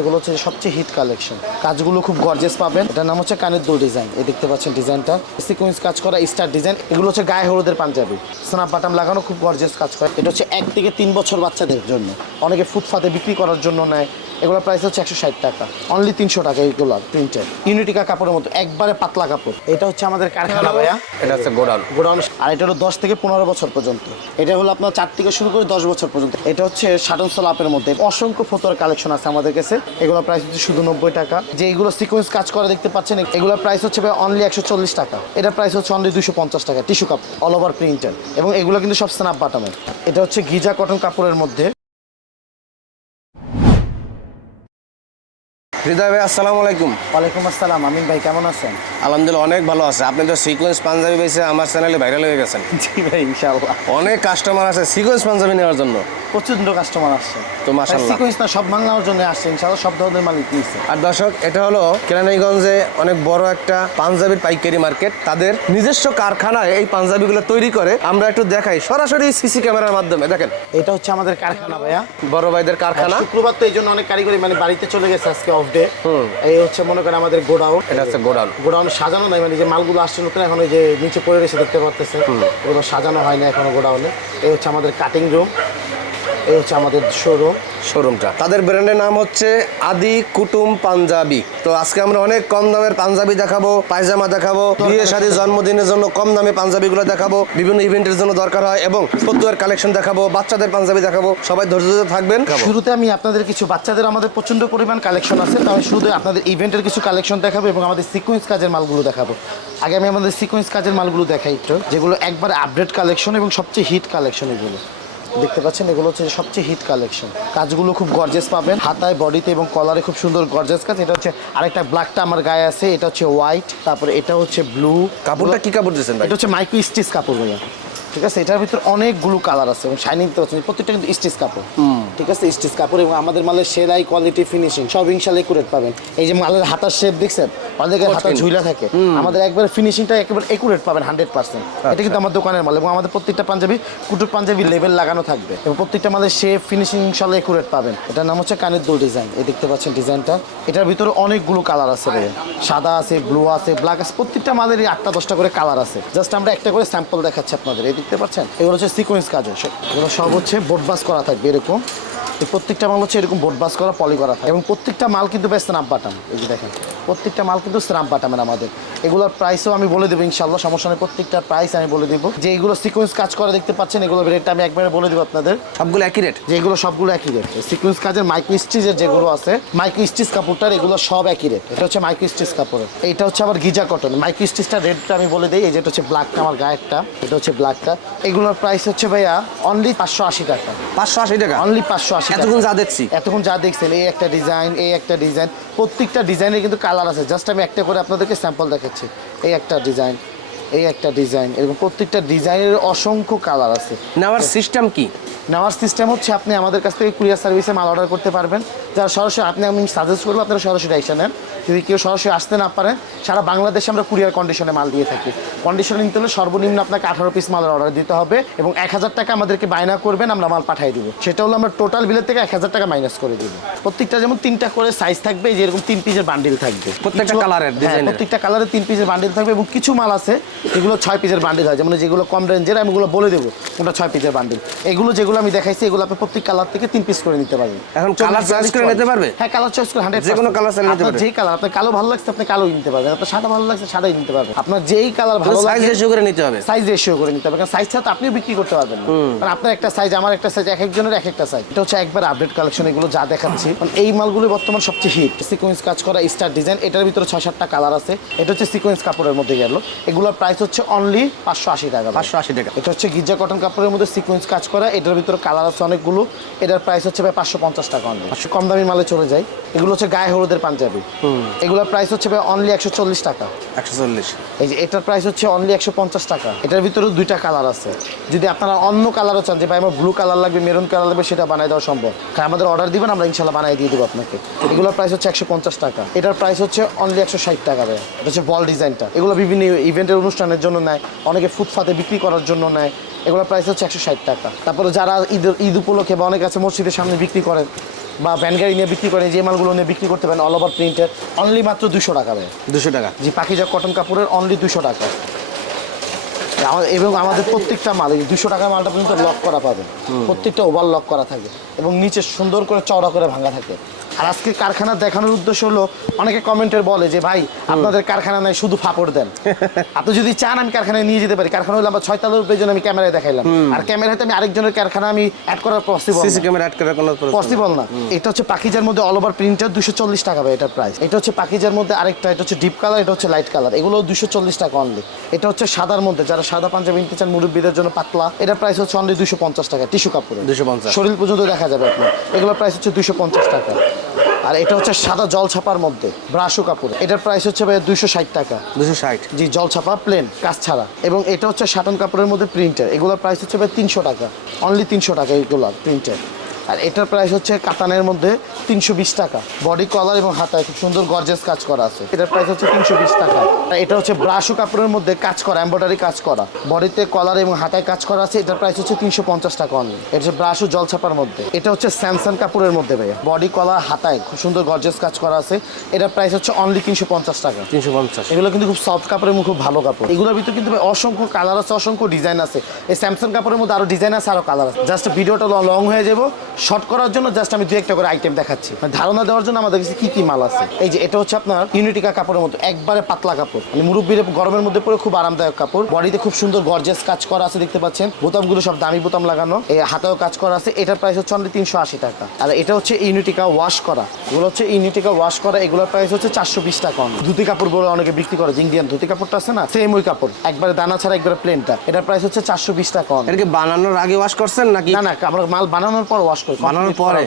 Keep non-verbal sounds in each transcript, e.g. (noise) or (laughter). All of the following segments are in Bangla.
এগুলো হচ্ছে সবচেয়ে হিট কালেকশন কাজগুলো খুব গর্জেস পাবেন। এটার নাম হচ্ছে কানের দোল ডিজাইন এই দেখতে পাচ্ছেন ডিজাইনটা সিকোয়েন্স কাজ করা স্টার ডিজাইন এগুলো হচ্ছে গায়ে হলুদের পাঞ্জাবি। স্নাপ বাটাম লাগানো খুব গর্জেস কাজ করে। এটা হচ্ছে এক থেকে তিন বছর বাচ্চাদের জন্য। অনেকে ফুটফাতে বিক্রি করার জন্য নেয়। এগুলোর প্রাইস হচ্ছে একশো ষাট টাকা। অনলি তিনশো টাকা এইগুলো প্রিন্টের ইউনিটিকা কাপড়ের মতো একবারে পাতলা কাপড়। এটা হচ্ছে আমাদের কারখানা ভাইয়া। এটা হচ্ছে গোডাউন। গোডাউন। আর এটা হলো দশ থেকে পনেরো বছর পর্যন্ত। এটা হলো আপনার চার থেকে শুরু করে দশ বছর পর্যন্ত। এটা হচ্ছে সাটন সোলাপের মধ্যে। অসংখ্য ফটোর কালেকশন আছে আমাদের কাছে। এগুলোর প্রাইস হচ্ছে শুধু নব্বই টাকা। যে এগুলো সিকোয়েন্স কাজ করে দেখতে পাচ্ছেন এগুলোর প্রাইস হচ্ছে অনলি একশো চল্লিশ টাকা। এটা প্রাইস হচ্ছে অনলি দুশো পঞ্চাশ টাকা tissue cup all over printer এবং এগুলো কিন্তু সব স্ন্যাপ বাটামের এটা হচ্ছে গিজা কটন কাপড়ের মধ্যে। হৃদয় ভাই আসসালামু আলাইকুম। ওয়ালাইকুম আসসালাম আমিন ভাই কেমন আছেন? আলহামদুলিল্লাহ অনেক ভালো আছে। আপনি তো সিকোয়েন্স পাঞ্জাবি বেছে আমার চ্যানেলে ভাইরাল হয়ে গেছেন। জি ভাই ইনশাআল্লাহ। অনেক কাস্টমার আছে সিকোয়েন্স পাঞ্জাবি নেওয়ার জন্য। প্রচণ্ড কাস্টমার আসছে। তো মাশাআল্লাহ। সিকোয়েন্স না সব মাল নেওয়ার জন্য আসছে ইনশাআল্লাহ সব ধরনের মালিক নিচ্ছে আর দর্শক এটা হলো কেরানীগঞ্জে অনেক বড় একটা পাঞ্জাবির পাইকারি মার্কেট তাদের নিজস্ব কারখানায় এই পাঞ্জাবিগুলো তৈরি করে। আমরা একটু দেখাই সরাসরি সিসি ক্যামেরার মাধ্যমে। দেখেন। এটা হচ্ছে আমাদের কারখানা ভাইয়া। বড় ভাইদের কারখানা। শুক্রবার তো এই জন্য অনেক কারিগরি মানে বাড়িতে চলে গেছে আজকে অফ হুম। এই হচ্ছে মনে করেন আমাদের গোডাউন। এটা হচ্ছে গোডাউন। গোডাউন সাজানো নাই মানে যে মালগুলো আসছে নতুন এখন ওই যে নিচে পড়ে রয়েছে দেখতে পারতেছে ওগুলো সাজানো হয় না এখনও গোডাউনে। এই হচ্ছে আমাদের কাটিং রুম এই হচ্ছে আমাদের শোরুম শোরুমটা তাদের ব্র্যান্ডের নাম হচ্ছে আদি কুটুম পাঞ্জাবি। তো আজকে আমরা অনেক কম দামের পাঞ্জাবি দেখাবো পায়জামা দেখাবো বিয়ে শাদী জন্মদিনের জন্য কম দামে পাঞ্জাবিগুলো দেখাবো বিভিন্ন ইভেন্টের জন্য দরকার হয় এবং ফতুয়ার কালেকশন দেখাবো বাচ্চাদের পাঞ্জাবি দেখাবো। সবাই ধৈর্য ধরে থাকবেন। শুরুতে আমি আপনাদের কিছু বাচ্চাদের আমাদের প্রচণ্ড পরিমাণ কালেকশন আছে তো আমি শুরুতে আপনাদের ইভেন্টের কিছু কালেকশন দেখাবো এবং আমাদের সিকোয়েন্স কাজের মালগুলো দেখাবো। আগে আমি আমাদের সিকোয়েন্স কাজের মালগুলো দেখাই একটু যেগুলো একবার আপডেট কালেকশন এবং সবচেয়ে হিট কালেকশন এগুলো। দেখতে পাচ্ছেন এগুলো হচ্ছে সবচেয়ে হিট কালেকশন কাজগুলো খুব গর্জেস পাবেন। হাতায় বডিতে এবং কলারে খুব সুন্দর গর্জেস কাজ। এটা হচ্ছে আরেকটা ব্ল্যাকটা আমার গায়ে আছে। এটা হচ্ছে হোয়াইট তারপরে এটা হচ্ছে ব্লু কাপড়টা কি কাপড় দিয়েছেন এটা হচ্ছে মাইক্রো স্টিচ কাপড় ভাইয়া। ঠিক আছে? এটার ভিতরে অনেকগুলো কালার আছে এবং শাইনিং দিতে পারছেন প্রত্যেকটা কিন্তু স্টিচ কাপড়। ঠিক আছে? স্টিচ কাপড় এবং আমাদের মালের সেলাই কোয়ালিটি ফিনিশিং সব ইনশাল একুরেট পাবেন। এই যে মালের হাতার শেপ দেখছেন? অনেকের হাতা। ঝুইলা থাকে। আমাদের একবার ফিনিশিংটা একেবারে একুরেট পাবেন হান্ড্রেড পার্সেন্ট এটা কিন্তু আমার দোকানের মাল এবং আমাদের প্রত্যেকটা পাঞ্জাবি কুটুর পাঞ্জাবি লেভেল লাগানো থাকবে। এবং প্রত্যেকটা মালের শেপ ফিনিশিং ইনশাল্লাহ একুরেট পাবেন। এটার নাম হচ্ছে কানের দোল ডিজাইন এই দেখতে পাচ্ছেন ডিজাইনটা এটার ভিতরে অনেকগুলো কালার আছে সাদা আছে ব্লু আছে ব্ল্যাক আছে। প্রত্যেকটা মালেরই আটটা দশটা করে কালার আছে। জাস্ট আমরা একটা করে স্যাম্পল দেখাচ্ছি আপনাদের। এই দেখতে পাচ্ছেন? এগুলো হচ্ছে সিকোয়েন্স কাজ হচ্ছে এগুলো সব হচ্ছে বোটবাস করা থাকবে এরকম। প্রত্যেকটা মাল হচ্ছে এরকম বোটবাস করা পলি করা থাকে। এবং প্রত্যেকটা মাল কিন্তু বেশ স্নাপ বাটাম এই যে দেখেন প্রত্যেকটা মাল কিন্তু স্নাপ বাটামের আমাদের। এগুলোর প্রাইসও আমি বলে দেবো ইনশাল্লাহ সমস্যা নেই। প্রত্যেকটা প্রাইস আমি বলে দেবো। যে এগুলো সিকোয়েন্স কাজ করা দেখতে পাচ্ছেন এগুলো রেটটা আমি একবারে বলে দেবো আপনাদের। সবগুলো একই রেট যে এগুলো সবগুলো একই রেট সিকোয়েন্স কাজের মাইক্রো স্টিচের যেগুলো আছে মাইক্রো স্টিচ কাপড়টার এগুলো সব একই রেট এটা হচ্ছে মাইক্রো স্টিচ কাপড়ের। এইটা হচ্ছে আবার গিজা কটন মাইক্রো স্টিচটা রেটটা আমি বলে দিই এই যেটা হচ্ছে ব্ল্যাকটা আমার গায়েরটা। এটা হচ্ছে ব্ল্যাকটা এগুলোর প্রাইস হচ্ছে ভাইয়া অনলি পাঁচশো আশি টাকা। পাঁচশো আশি টাকা? অনলি পাঁচশো আশি এতক্ষণ যা দেখছি। এতক্ষণ যা দেখছেন এই একটা ডিজাইন এই একটা ডিজাইন প্রত্যেকটা ডিজাইনের কিন্তু কালার আছে। জাস্ট আমি একটা করে আপনাদেরকে স্যাম্পল দেখাচ্ছি। এই একটা ডিজাইন এই একটা ডিজাইন এরকম প্রত্যেকটা ডিজাইনের অসংখ্য কালার আছে। নেওয়ার সিস্টেম কি? নেওয়ার সিস্টেম হচ্ছে আপনি আমাদের কাছ থেকে কুরিয়ার সার্ভিসে মাল অর্ডার করতে পারবেন। যারা সরাসরি আপনি আমি সাজেস্ট করব আপনারা সরাসরি এসে নেন। যদি কেউ সরাসরি আসতে না পারেন সারা বাংলাদেশে আমরা কুরিয়ার কন্ডিশনে মাল দিয়ে থাকি। কন্ডিশনে নিতে হলে সর্বনিম্ন আপনাকে আঠারো পিস মাল অর্ডার দিতে হবে এবং এক হাজার টাকা আমাদেরকে বায়না করবেন আমরা মাল পাঠিয়ে দিব। সেটা হলো আমরা টোটাল বিলের থেকে এক হাজার টাকা মাইনাস করে দিব। প্রত্যেকটা যেমন তিনটা করে সাইজ থাকবে যেরকম তিন পিসের বান্ডিল থাকবে। প্রত্যেকটা এর, হ্যাঁ। প্রত্যেকটা কালারের তিন পিসের বান্ডিল থাকবে এবং কিছু মাল আছে যেগুলো ছয় পিসের বান্ডিল হয় যেমন যেগুলো কম রেঞ্জের আমি ওগুলো বলে দেবো। কোনটা ছয় পিসের বান্ডিল এগুলো যেগুলো আমি দেখাইছি এগুলো আপনি প্রত্যেক কালার থেকে তিন পিস করে নিতে পারবেন এখন colour choice করে নিতে পারবে? হ্যাঁ কালার চয়েস করে হান্ড্রেড যে কোনো colour চাইলে নিতে পারবে? যেই কালার আপনার কালো ভালো লাগছে আপনি কালোই নিতে পারবেন। আপনার সাদা ভালো লাগছে সাদাই নিতে পারবেন। আপনার যেই কালার ভালো লাগে সাইজ রেশিও করে নিতে হবে। সাইজ রেশিও করে নিতে হবে। কারণ সাইজ ছাড়া তো আপনিও বিক্রি করতে পারবেন না। কারণ আপনার একটা সাইজ আমার একটা সাইজ এক একজনের এক একটা সাইজ এটা হচ্ছে একবার আপডেট কালেকশন এগুলো যা দেখাচ্ছি। কারণ এই মালগুলো বর্তমান সবচেয়ে হিট সিকোয়েন্স কাজ করা স্টার ডিজাইন এটার ভিতরে ছয় সাতটা কালার আছে। এটা হচ্ছে সিকোয়েন্স কাপড়ের মধ্যে গেল। এগুলোর প্রাইস হচ্ছে অনলি পাঁচশো আশি টাকা পাঁচশো আশি টাকা। এটা হচ্ছে গির্জা কটন কাপড়ের মধ্যে সিকোয়েন্স কাজ করা। এটার ভিতরে কালার আছে অনেকগুলো। এটার প্রাইস হচ্ছে ভাই পাঁচশো পঞ্চাশ টাকা অনলি পাঁচশো কম দামি মালে চলে যায়। এগুলো হচ্ছে গায়ে হলুদের পাঞ্জাবি। এগুলোর প্রাইস হচ্ছে ভাই অনলি একশো চল্লিশ টাকা। একশো চল্লিশ। এই যে এটার প্রাইস হচ্ছে অনলি একশো পঞ্চাশ টাকা। এটার ভিতরে দুইটা কালার আছে। যদি আপনারা অন্য কালারও চান যে ভাই আমার ব্লু কালার লাগবে মেরুন কালার লাগবে সেটা বানাই দেওয়া সম্ভব। কারণ আমাদের অর্ডার দিবেন আমরা ইনশাল্লাহ বানাই দিয়ে দেবো আপনাকে। এগুলোর প্রাইস হচ্ছে একশো পঞ্চাশ টাকা। এটার প্রাইস হচ্ছে অনলি একশো ষাট টাকা ভাই। এটা হচ্ছে বল ডিজাইনটা এগুলো বিভিন্ন ইভেন্টের অনুষ্ঠানের জন্য নেয় অনেকে ফুটপাতে বিক্রি করার জন্য নেয় এগুলোর প্রাইস হচ্ছে একশো ষাট টাকা। তারপরে যারা ঈদ ঈদ উপলক্ষে বা অনেক আছে মসজিদের সামনে বিক্রি করেন বা ভ্যান গাড়ি নিয়ে বিক্রি করেন যে মালগুলো নিয়ে বিক্রি করতে পারেন অল ওভার প্রিন্টের অনলি মাত্র দুশো টাকা ভাই। দুশো টাকা। জি পাখিজা কটন কাপড়ের অনলি দুশো টাকা। এবং আমাদের প্রত্যেকটা মাল এই দুশো টাকার মালটা পর্যন্ত লক করা পাবে প্রত্যেকটা ওভার লক করা থাকে এবং নিচে সুন্দর করে চওড়া করে ভাঙা থাকে। আর আজকে কারখানা দেখানোর উদ্দেশ্য হলো অনেকে কমেন্টের বলে যে ভাই আপনাদের কারখানা নাই শুধু ফাপড় দেন। (laughs) আপনি যদি চান আমি কারখানায় নিয়ে যেতে পারি কারখানা হলো আমার ছয় তলার উপরে জন্য আমি ক্যামেরায় দেখাইলাম। আর ক্যামেরাতে আমি আরেকজনের কারখানা আমি অ্যাড করার পসিবল সিসি ক্যামেরা অ্যাড করার কোনো পসিবল না। এটা হচ্ছে পাকিজার মধ্যে অল ওভার প্রিন্টার দুশো চল্লিশ টাকা ভাই এটার প্রাইস এটা হচ্ছে পাকিজার মধ্যে আরেকটা এটা হচ্ছে ডিপ কালার এটা হচ্ছে লাইট কালার এগুলো দুশো চল্লিশ টাকা অনলি এটা হচ্ছে সাদার মধ্যে যারা সাদা পাঞ্জাবি নিতে চান মুরব্বীদের জন্য পাতলা এটার প্রাইস হচ্ছে অনলি দুশো পঞ্চাশ টাকা টিস্যু কাপড়ে 250 শরীর পর্যন্ত দেখা যাবে আপনার। এগুলোর প্রাইস হচ্ছে দুশো পঞ্চাশ টাকা। আর এটা হচ্ছে সাদা জল ছাপার মধ্যে ব্রাশু কাপড়। এটার প্রাইস হচ্ছে ভাই দুশো ষাট টাকা। দুশো ষাট। জি জল ছাপা প্লেন কাজ ছাড়া। এবং এটা হচ্ছে সাটন কাপড়ের মধ্যে প্রিন্টার এগুলোর প্রাইস হচ্ছে ভাই তিনশো টাকা। অনলি তিনশো টাকা এগুলো প্রিন্টার আর এটার প্রাইস হচ্ছে কাতানের মধ্যে তিনশো বিশ টাকা। বডি কলার এবং হাতায় খুব সুন্দর গর্জেস কাজ করা আছে। এটার প্রাইস হচ্ছে তিনশো বিশ টাকা। আর এটা হচ্ছে ব্রাশু কাপড়ের মধ্যে কাজ করা এম্ব্রয়ডারি কাজ করা। বডিতে কলার এবং হাতায় কাজ করা আছে এটার প্রাইস হচ্ছে তিনশো পঞ্চাশ টাকা অনলি এটা হচ্ছে ব্রাশু জল ছাপার মধ্যে। এটা হচ্ছে স্যামসাং কাপড়ের মধ্যে ভাইয়া। বডি কলার হাতায় খুব সুন্দর গর্জেস কাজ করা আছে। এটার প্রাইস হচ্ছে অনলি তিনশো পঞ্চাশ টাকা। তিনশো পঞ্চাশ। এগুলো কিন্তু খুব সফট কাপড় এবং খুব ভালো কাপড়। এগুলোর ভিতরে কিন্তু ভাই অসংখ্য কালার আছে অসংখ্য ডিজাইন আছে। এই স্যামসাং কাপড়ের মধ্যে আরও ডিজাইন আছে আরও কালার আছে। জাস্ট ভিডিওটা লং হয়ে যাব। শর্ট করার জন্য জাস্ট আমি দু একটা করে আইটেম দেখাচ্ছি। মানে ধারণা দেওয়ার জন্য আমাদের কাছে কি কি মাল আছে? এই যে এটা হচ্ছে আপনার ইউনিটিকা কাপড়ের মতো একবারে পাতলা কাপড়। মানে মুরব্বীর গরমের মধ্যে পরে খুব আরামদায়ক কাপড়। বডিতে খুব সুন্দর গর্জেস কাজ করা আছে দেখতে পাচ্ছেন। বোতামগুলো সব দামি বোতাম লাগানো। এই হাতেও কাজ করা আছে। এটার প্রাইস হচ্ছে অনলি তিনশো আশি টাকা। আর এটা হচ্ছে ইউনিটিকা ওয়াশ করা। এগুলো হচ্ছে ইউনিটিকা ওয়াশ করা। এগুলোর প্রাইস হচ্ছে চারশো বিশ টাকা। ধুতি কাপড় বলে অনেকে বিক্রি করে। ইন্ডিয়ান ধুতি কাপড়টা আছে না সেম ওই কাপড়। একবারে দানা ছাড়া একবারে প্লেনটা এটার প্রাইস হচ্ছে চারশো বিশ টাকা অনলি। এটা কি বানানোর আগে ওয়াশ করছেন নাকি? না না আমরা মাল বানানোর পর ওয়াশ করি বানানোর পরে?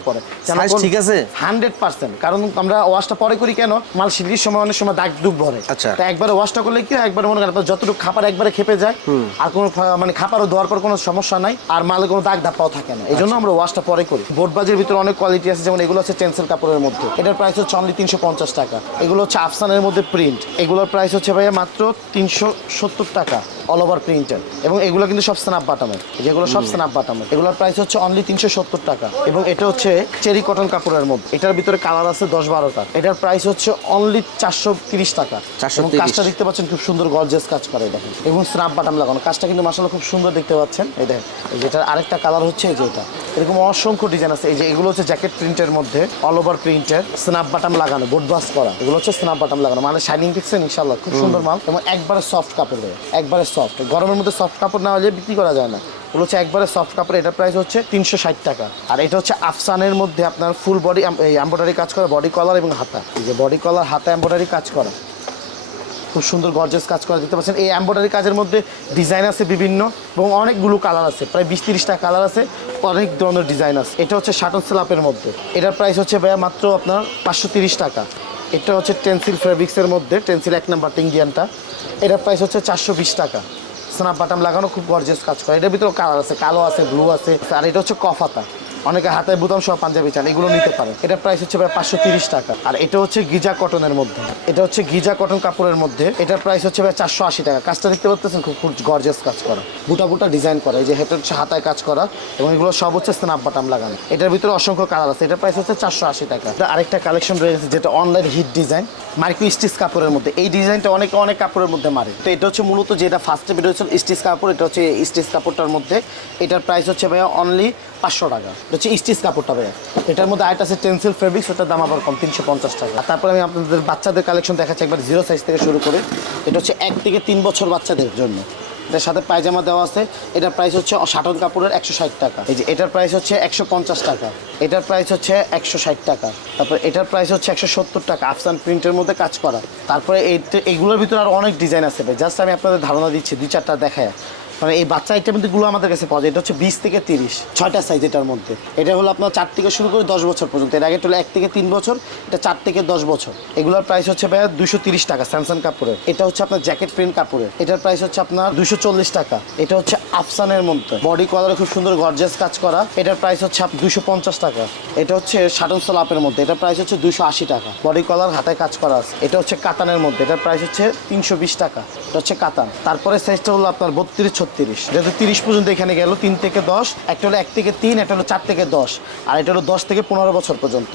Size ঠিক আছে? Hundred percent. কারণ আমরা ওয়াশটা পরে করি কেন? মাল শিলির সময় অনেক সময় দাগ দুগ ভরে আচ্ছা। তা একবারে ওয়াশটা করলে কি একবারে মনে করেন যতটুকু খাবার একবারে খেপে যায় আর কোনো মানে খাবারও দেওয়ার পর কোনো সমস্যা নাই আর মালে কোনো দাগ ধাপ্পাও থাকে না। এই জন্য আচ্ছা। আমরা ওয়াশটা পরে করি। বোটবাজের ভিতরে অনেক কোয়ালিটি আছে যেমন এগুলো হচ্ছে টেন্সেল কাপড়ের মধ্যে। এটার প্রাইস হচ্ছে অনলি তিনশো পঞ্চাশ টাকা। এগুলো হচ্ছে আফসানের মধ্যে প্রিন্ট এগুলোর প্রাইস হচ্ছে ভাইয়া মাত্র তিনশো সত্তর টাকা অল ওভার প্রিন্টের এবং এগুলো কিন্তু সব স্ন্যাপ বাটামের যেগুলো সব স্ন্যাপ বাটামের এগুলোর প্রাইস হচ্ছে অনলি তিনশো সত্তর টাকা। এবং এটা হচ্ছে চেরি কটন কাপড়ের মধ্যে। এটার ভিতরে কালার আছে দশ বারোটা। এটার প্রাইস হচ্ছে অনলি চারশো তিরিশ টাকা। এবং কাজটা দেখতে পাচ্ছেন খুব সুন্দর গর্জেস কাজ করে দেখেন। এবং স্ন্যাপ বাটাম লাগানো। কাজটা কিন্তু মাসাল্লাহ খুব সুন্দর দেখতে পাচ্ছেন। এই দেখেন যেটার আরেকটা কালার হচ্ছে এই যে এটা। এরকম অসংখ্য ডিজাইন আছে। এই যে এগুলো হচ্ছে জ্যাকেট প্রিন্টের মধ্যে অল ওভার প্রিন্টের স্ন্যাপ বাটাম লাগানো বোট বাস করা। এগুলো হচ্ছে স্ন্যাপ বাটাম লাগানো। মানে শাইনিং দেখছেন ইনশাল্লাহ খুব সুন্দর মাল। এবং একবারে সফট কাপড় দেয় একবারে সফট গরমের মধ্যে সফট কাপড় না হলে বিক্রি করা যায় না। এগুলো হচ্ছে একবারে সফট কাপড় এটার প্রাইস হচ্ছে তিনশো ষাট টাকা। আর এটা হচ্ছে আফসানের মধ্যে আপনার ফুল বডি এম্ব্রয়ডারি কাজ করা বডি কলার এবং হাতা। এই যে বডি কলার হাতা এম্ব্রয়ডারি কাজ করা। খুব সুন্দর গর্জেস কাজ করা, দেখতে পাচ্ছেন? এই এম্ব্রয়ডারি কাজের মধ্যে ডিজাইন আছে বিভিন্ন এবং অনেকগুলো কালার আছে। প্রায় বিশ তিরিশটা কালার আছে, অনেক ধরনের ডিজাইন আছে। এটা হচ্ছে শাটন স্ল্যাপের মধ্যে। এটার প্রাইস হচ্ছে ভাইয়া মাত্র আপনার পাঁচশো টাকা। এটা হচ্ছে টেন্সিল ফেব্রিক্সের মধ্যে টেন্সিল এক নাম্বার ইন্ডিয়ানটা এটার প্রাইস হচ্ছে চারশো বিশ টাকা। স্ন্যাপ বাটাম লাগানো খুব গর্জিয়াস কাজ করে। এটার ভিতরে কালার আছে, কালো আছে ব্লু আছে, আর এটা হচ্ছে কফাতা। অনেকে হাতে বুতাম সহ পাঞ্জাবি চান, এগুলো নিতে পারে। এটার প্রাইস হচ্ছে প্রায় পাঁচশো তিরিশ টাকা। আর এটা হচ্ছে গিজা কটনের মধ্যে। এটা হচ্ছে গিজা কটন কাপড়ের মধ্যে। এটার প্রাইস হচ্ছে প্রায় চারশো আশি টাকা। কাজটা দেখতে পাচ্ছেন খুব খুব গর্জেস কাজ করা। বুটা বুটা ডিজাইন করা। এই যে হেঁটে হচ্ছে হাতায় কাজ করা এবং এগুলো সব হচ্ছে স্ন্যাপ বাটাম লাগানো। এটার ভিতরে অসংখ্য কালার আছে। এটার প্রাইস হচ্ছে চারশো আশি টাকা। এটা আরেকটা কালেকশন রয়েছে যেটা online hit design micro stitch কাপড়ের মধ্যে। এই ডিজাইনটা অনেকে অনেক কাপড়ের মধ্যে মারে। তো এটা হচ্ছে মূলত যেটা ফার্স্টে বের হচ্ছে স্টিচ কাপড়। এটা হচ্ছে স্টিচ কাপড়টার মধ্যে। এটার প্রাইস হচ্ছে ভাইয়া অনলি পাঁচশো টাকা। হচ্ছে স্টিচ কাপড়টা ভাইয়া। এটার মধ্যে আরেকটা আছে টেন্সিল ফেব্রিক্স, ওটার দাম আবার কম, তিনশো পঞ্চাশ টাকা। তারপরে আমি আপনাদের বাচ্চাদের কালেকশন দেখাচ্ছি, একবার জিরো সাইজ থেকে শুরু করে। এটা হচ্ছে এক থেকে তিন বছর বাচ্চাদের জন্য। এটার সাথে পায়জামা দেওয়া আছে। এটার প্রাইস হচ্ছে সাটন কাপড়ের একশো ষাট টাকা। এই যে এটার প্রাইস হচ্ছে একশো পঞ্চাশ টাকা। এটার প্রাইস হচ্ছে একশো ষাট টাকা। তারপর এটার প্রাইস হচ্ছে একশো সত্তর টাকা। আফসান প্রিন্টের মধ্যে কাজ করা। তারপরে এই- এইগুলোর ভিতরে আর অনেক ডিজাইন আছে জাস্ট আমি আপনাদের ধারণা দিচ্ছি, দুই চারটা দেখায়। মানে এই বাচ্চা আইটেমগুলো আমাদের কাছে পাওয়া যায়। এটা হচ্ছে বিশ থেকে তিরিশ, ছয়টা সাইজ এটার মধ্যে। এটা হলো আপনার চার থেকে শুরু করে দশ বছর পর্যন্ত। এর আগে হলো এক থেকে তিন বছর, এটা চার থেকে দশ বছর। এগুলোর প্রাইস হচ্ছে ভাইয়া দুশো তিরিশ টাকা স্যামসাং কাপড়ের। এটা হচ্ছে আপনার জ্যাকেট প্রিন্ট কাপড়ের। এটার প্রাইস হচ্ছে আপনার দুশো চল্লিশ টাকা। এটা হচ্ছে আফসানের মধ্যে। বডি কলারে খুব সুন্দর গর্জেস কাজ করা। এটার প্রাইস হচ্ছে দুশো পঞ্চাশ টাকা। এটা হচ্ছে শাটন সোলাপের মধ্যে। এটার প্রাইস হচ্ছে দুশো আশি টাকা। বডি কলার হাতায় কাজ করা আছে। এটা হচ্ছে কাতানের মধ্যে। এটার প্রাইস হচ্ছে তিনশো বিশ টাকা। এটা হচ্ছে কাতান। তারপরে সাইজটা হলো আপনার বত্রিশ ছত্রিশ। যেহেতু তিরিশ পর্যন্ত এখানে গেল তিন থেকে দশ একটা হলো এক থেকে তিন একটা হলো চার থেকে দশ আর এটা হলো দশ থেকে পনেরো বছর পর্যন্ত।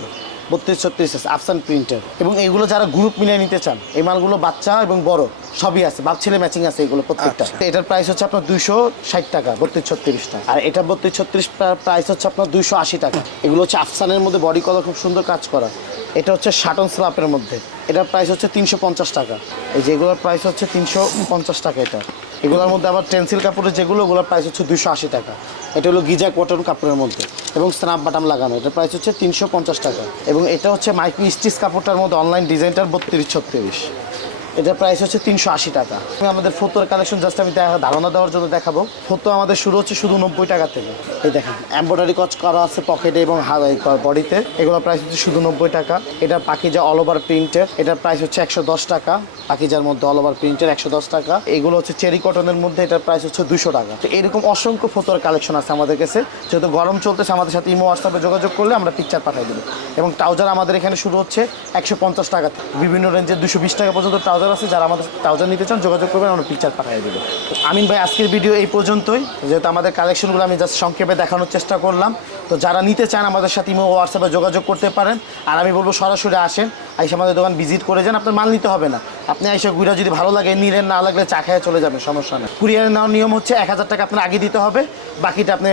বত্রিশ ছত্রিশ আছে আফসান প্রিন্টের এবং এইগুলো যারা গ্রুপ মিলিয়ে নিতে চান এই মালগুলো বাচ্চা এবং বড় সবই আছে বাপ ছেলে ম্যাচিং আছে এগুলো প্রত্যেকটা। আচ্ছা। এটার প্রাইস হচ্ছে আপনার দুইশো ষাট টাকা বত্রিশ ছত্রিশটা আর এটা বত্রিশ ছত্রিশ প্রাইস হচ্ছে আপনার দুইশো আশি টাকা। এগুলো হচ্ছে আফসানের মধ্যে বডি কলার খুব সুন্দর কাজ করা। এটা হচ্ছে শাটন স্লাপের মধ্যে। এটার প্রাইস হচ্ছে তিনশো পঞ্চাশ টাকা। এই যেগুলোর প্রাইস হচ্ছে তিনশো পঞ্চাশ টাকা এটা। এগুলোর মধ্যে আবার টেন্সিল কাপড়ের যেগুলো, ওগুলোর প্রাইস হচ্ছে দুশো আশি টাকা। এটা হলো গিজা কটন কাপড়ের মধ্যে এবং স্নাপ বাটাম লাগানো। এটার প্রাইস হচ্ছে তিনশো পঞ্চাশ টাকা। এবং এটা হচ্ছে মাইক্রো স্টিচ কাপড়টার মধ্যে অনলাইন ডিজাইনটার বত্রিশ ছত্রিশ। এটার প্রাইস হচ্ছে তিনশো আশি টাকা। আমি আমাদের ফোতোর কালেকশন জাস্ট আমি ধারণা দেওয়ার জন্য দেখাবো। ফোতো আমাদের শুরু হচ্ছে শুধু নব্বই টাকা থেকে। এই দেখেন এমব্রয়ডারি কচ করা আছে পকেটে এবং বডিতে এগুলোর প্রাইস হচ্ছে শুধু নব্বই টাকা। এটা পাকিজা অল ওভার প্রিন্টের এটার প্রাইস হচ্ছে একশো দশ টাকা। পাকিজার মধ্যে অল ওভার প্রিন্টের একশো দশ টাকা। এগুলো হচ্ছে চেরি কটনের মধ্যে এটার প্রাইস হচ্ছে দুশো টাকা। তো এরকম অসংখ্য ফোতোর কালেকশন আছে আমাদের কাছে। যেহেতু গরম চলতেছে, আমাদের সাথে ইমো হোয়াটসঅ্যাপে যোগাযোগ করলে আমরা পিকচার পাঠিয়ে দেবো। এবং ট্রাউজার আমাদের এখানে শুরু হচ্ছে একশো পঞ্চাশ টাকা। বিভিন্ন রেঞ্জের দুশো বিশ টাকা পর্যন্ত ট্রাউজার আছে, যারা আমাদের ট্রাউজার নিতে চান, যোগাযোগ করবেন, আমরা পিকচার পাঠিয়ে দেবো। আমিন ভাই, আজকের ভিডিও এই পর্যন্তই। যেহেতু আমাদের কালেকশনগুলো আমি জাস্ট সংক্ষেপে দেখানোর চেষ্টা করলাম, তো যারা নিতে চান, আমাদের সাথে ইমো, হোয়াটসঅ্যাপে যোগাযোগ করতে পারেন। আর আমি বলব, সরাসরি আসেন, আইসা আমাদের দোকান ভিজিট করে যান। আপনার মাল নিতে হবে না। আপনি আইসা ঘুরে যদি ভালো লাগে, নিলেন, না লাগলে চা খেয়ে চলে যাবেন, সমস্যা নেই। কুরিয়ারে নেওয়ার নিয়ম হচ্ছে, এক হাজার টাকা আপনার আগে দিতে হবে, বাকিটা আপনি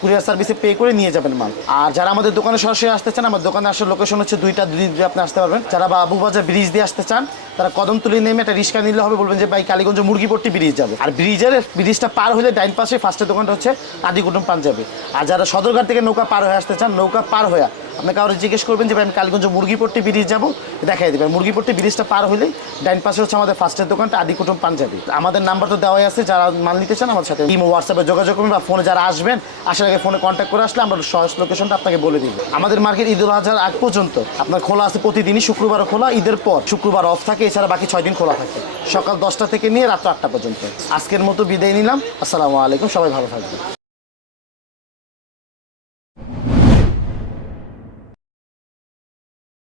কুরিয়ার সার্ভিসে পে করে নিয়ে যাবেন মাল। আর যারা আমাদের দোকানে সরাসরি আসতে চান আমার দোকানে আসার লোকেশন হচ্ছে দুইটা, দুই দিয়ে আপনি আসতে পারবেন। যারা বাবুবাজার ব্রিজ দিয়ে আসতে চান, তারা কদম তুলে নেমে একটা রিক্সা নিলে হবে, বলবেন যে, ভাই, কালীগঞ্জ মুরগিপট্টি ব্রিজ যাবে। আর ব্রিজের ব্রিজটা পার হলে ডাইন পাশে ফার্স্টের দোকানটা হচ্ছে আদিকুটুম পাঞ্জাবি। আর যারা সদরঘাট থেকে নৌকা পার হয়ে আসতে চান, নৌকা পার হয়ে আপনি কারও জিজ্ঞেস করবেন যে, ভাই, আমি কালীগঞ্জ মুরগিপট্টি ব্রিজ যাব। দেখাই দেবেন। মুরগিপট্টি ব্রিজটা পার হলেই ডাইন পাশে হচ্ছে আমাদের ফার্স্টের দোকানটা আদিকুটুম পাঞ্জাবি। আমাদের নাম্বার তো দেওয়াই আছে, যারা মাল নিতে চান আমাদের সাথে ইমো, হোয়াটসঅ্যাপে যোগাযোগ করবেন বা ফোনে যারা আসবেন, আসার আগে ফোনে কন্ট্যাক্ট করে আসলে আমরা সহজ লোকেশনটা আপনাকে বলে দিব আমাদের মার্কেট ঈদুল আজহার আগ পর্যন্ত। আপনার খোলা আছে প্রতিদিনই শুক্রবার খোলা, ঈদের পর শুক্রবার অফ থাকে, এছাড়া বাকি ছয় দিন খোলা থাকে। সকাল দশটা থেকে নিয়ে রাত্র আটটা পর্যন্ত। আজকের মতো বিদায় নিলাম। আসসালামু আলাইকুম, সবাই ভালো থাকবেন।